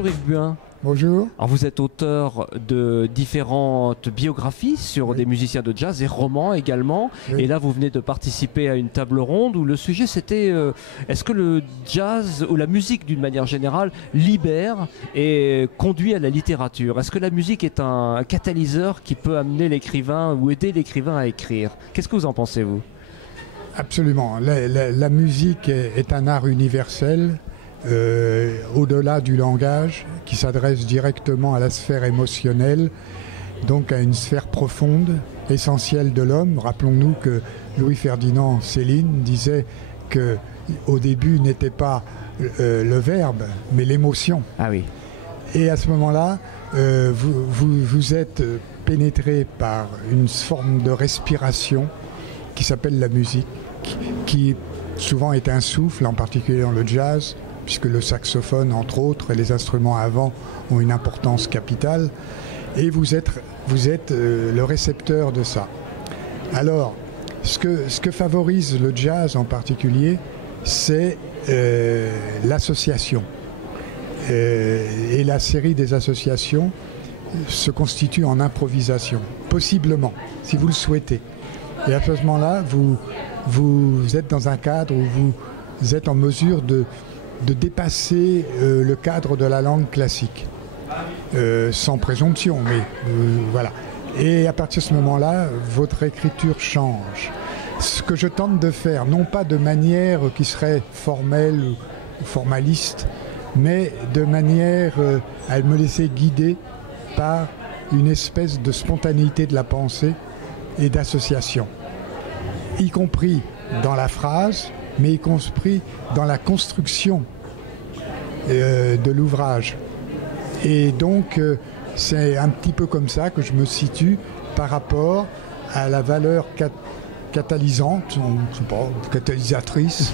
Bonjour Yves Buin. Bonjour. Alors vous êtes auteur de différentes biographies sur des musiciens de jazz et romans également. Oui. Et là vous venez de participer à une table ronde où le sujet c'était est-ce que le jazz ou la musique d'une manière générale libère et conduit à la littérature? Est-ce que la musique est un catalyseur qui peut amener l'écrivain ou aider l'écrivain à écrire? Qu'est-ce que vous en pensez vous? Absolument. La musique est un art universel. Au-delà du langage, qui s'adresse directement à la sphère émotionnelle, donc à une sphère profonde, essentielle de l'homme. Rappelons-nous que Louis-Ferdinand Céline disait qu'au début n'était pas le verbe, mais l'émotion. Ah oui. Et à ce moment-là, vous êtes pénétré par une forme de respiration qui s'appelle la musique, qui souvent est un souffle, en particulier dans le jazz, puisque le saxophone, entre autres, et les instruments à vent ont une importance capitale, et vous êtes le récepteur de ça. Alors, ce que favorise le jazz en particulier, c'est l'association. Et la série des associations se constitue en improvisation, possiblement, si vous le souhaitez. Et à ce moment-là, vous êtes dans un cadre où vous êtes en mesure de dépasser le cadre de la langue classique, sans présomption, mais voilà. Et à partir de ce moment-là, votre écriture change. Ce que je tente de faire, non pas de manière qui serait formelle ou formaliste, mais de manière à me laisser guider par une espèce de spontanéité de la pensée et d'association, y compris dans la phrase, mais y compris dans la construction de l'ouvrage. Et donc, c'est un petit peu comme ça que je me situe par rapport à la valeur catalysante, je sais pas, catalysatrice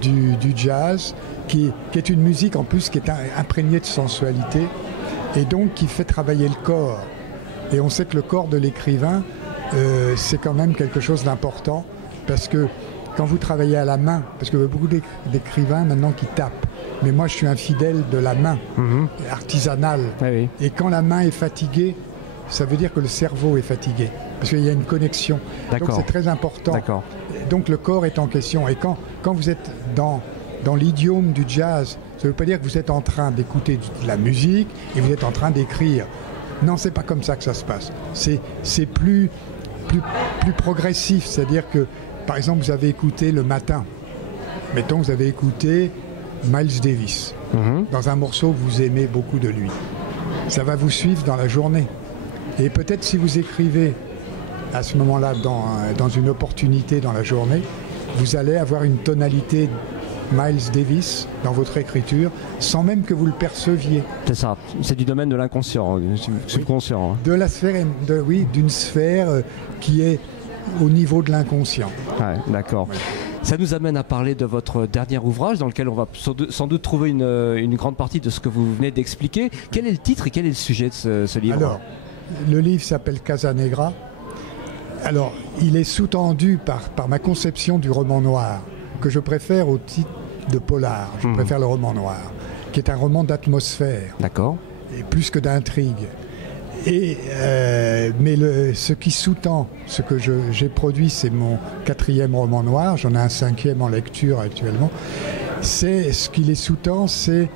du jazz, qui est une musique en plus qui est imprégnée de sensualité et donc qui fait travailler le corps. Et on sait que le corps de l'écrivain, c'est quand même quelque chose d'important, parce que quand vous travaillez à la main, parce qu'il y a beaucoup d'écrivains maintenant qui tapent, mais moi je suis un fidèle de la main, artisanale. Ah oui. Et quand la main est fatiguée, ça veut dire que le cerveau est fatigué, parce qu'il y a une connexion. Donc c'est très important. D'accord. Donc le corps est en question. Et quand vous êtes dans l'idiome du jazz, ça ne veut pas dire que vous êtes en train d'écouter de la musique et vous êtes en train d'écrire. Non, c'est pas comme ça que ça se passe. C'est plus progressif, c'est-à-dire que par exemple, vous avez écouté le matin. Mettons, vous avez écouté Miles Davis dans un morceau que vous aimez beaucoup de lui. Ça va vous suivre dans la journée. Et peut-être si vous écrivez à ce moment-là dans une opportunité dans la journée, vous allez avoir une tonalité Miles Davis dans votre écriture sans même que vous le perceviez. C'est ça, c'est du domaine de l'inconscient, du subconscient. De la sphère, d'une sphère qui est au niveau de l'inconscient. Ouais, d'accord. Ouais. Ça nous amène à parler de votre dernier ouvrage dans lequel on va sans doute trouver une grande partie de ce que vous venez d'expliquer. Quel est le titre et quel est le sujet de ce livre? Alors, le livre s'appelle Casa Negra. Alors, il est sous-tendu par ma conception du roman noir, que je préfère au titre de polar. Je préfère le roman noir, qui est un roman d'atmosphère. D'accord. Et plus que d'intrigue. Mais ce qui sous-tend ce que j'ai produit, c'est mon 4e roman noir, j'en ai un 5e en lecture actuellement. Ce qui les sous-tend, c'est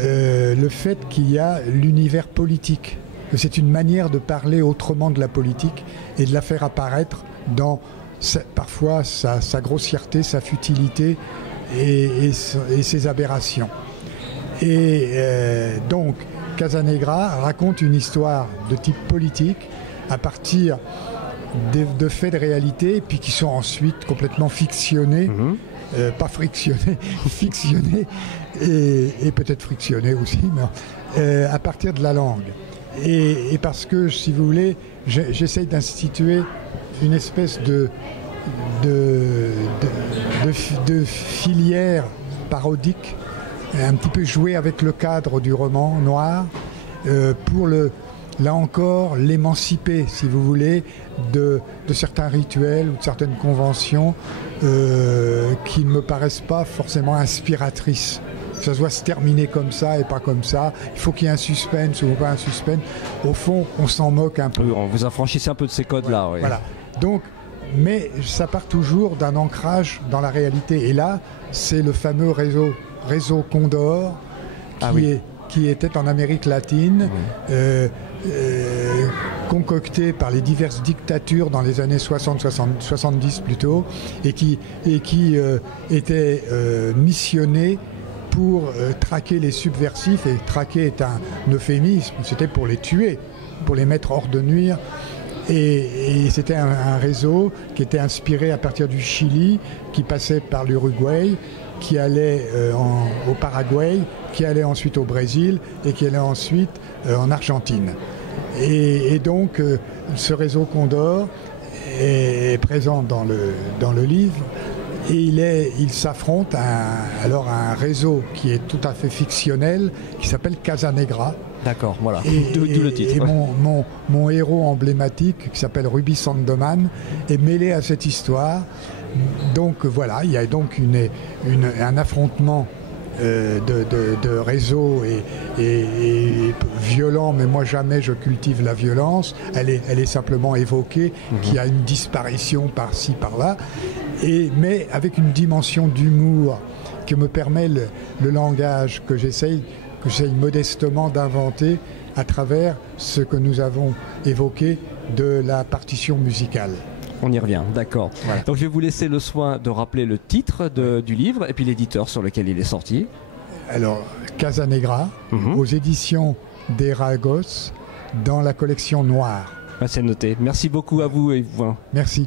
le fait qu'il y a l'univers politique, que c'est une manière de parler autrement de la politique et de la faire apparaître dans parfois sa grossièreté, sa futilité et ses aberrations. Et donc, Casa Negra raconte une histoire de type politique à partir de faits de réalité, puis qui sont ensuite complètement fictionnés, pas frictionnés, fictionnés, et peut-être frictionnés aussi, mais à partir de la langue. Et parce que, si vous voulez, j'essaye d'instituer une espèce de filière parodique, un petit peu jouer avec le cadre du roman noir pour là encore l'émanciper, si vous voulez, de certains rituels ou de certaines conventions qui ne me paraissent pas forcément inspiratrices ça doit se terminer comme ça et pas comme ça. Il faut qu'il y ait un suspense ou pas un suspense. Au fond, on s'en moque un peu. Vous affranchissez un peu de ces codes-là. Oui. Voilà. Donc, mais ça part toujours d'un ancrage dans la réalité. Et là, c'est le fameux réseau Condor qui était en Amérique latine, concocté par les diverses dictatures dans les années 70 plutôt, et qui était missionné pour traquer les subversifs. Et traquer est un euphémisme, c'était pour les tuer, pour les mettre hors de nuire. Et c'était un réseau qui était inspiré à partir du Chili, qui passait par l'Uruguay, qui allait au Paraguay, qui allait ensuite au Brésil et qui allait ensuite en Argentine. Et donc ce réseau Condor est présent dans le livre, et il s'affronte à un réseau qui est tout à fait fictionnel, qui s'appelle Casa Negra. D'accord, voilà, d'où le titre. Et mon héros emblématique, qui s'appelle Ruby Sandoman, est mêlé à cette histoire. Donc voilà, il y a donc un affrontement de réseau et violent, mais moi jamais je cultive la violence. Elle est simplement évoquée, qu'il y a une disparition par-ci, par-là, mais avec une dimension d'humour que me permet le langage que j'essaye modestement d'inventer à travers ce que nous avons évoqué de la partition musicale. On y revient, d'accord. Voilà. Donc je vais vous laisser le soin de rappeler le titre du livre et puis l'éditeur sur lequel il est sorti. Alors, Casa Negra, aux éditions d'Eragos, dans la collection Noire. C'est noté. Merci beaucoup à vous, Yves. Merci.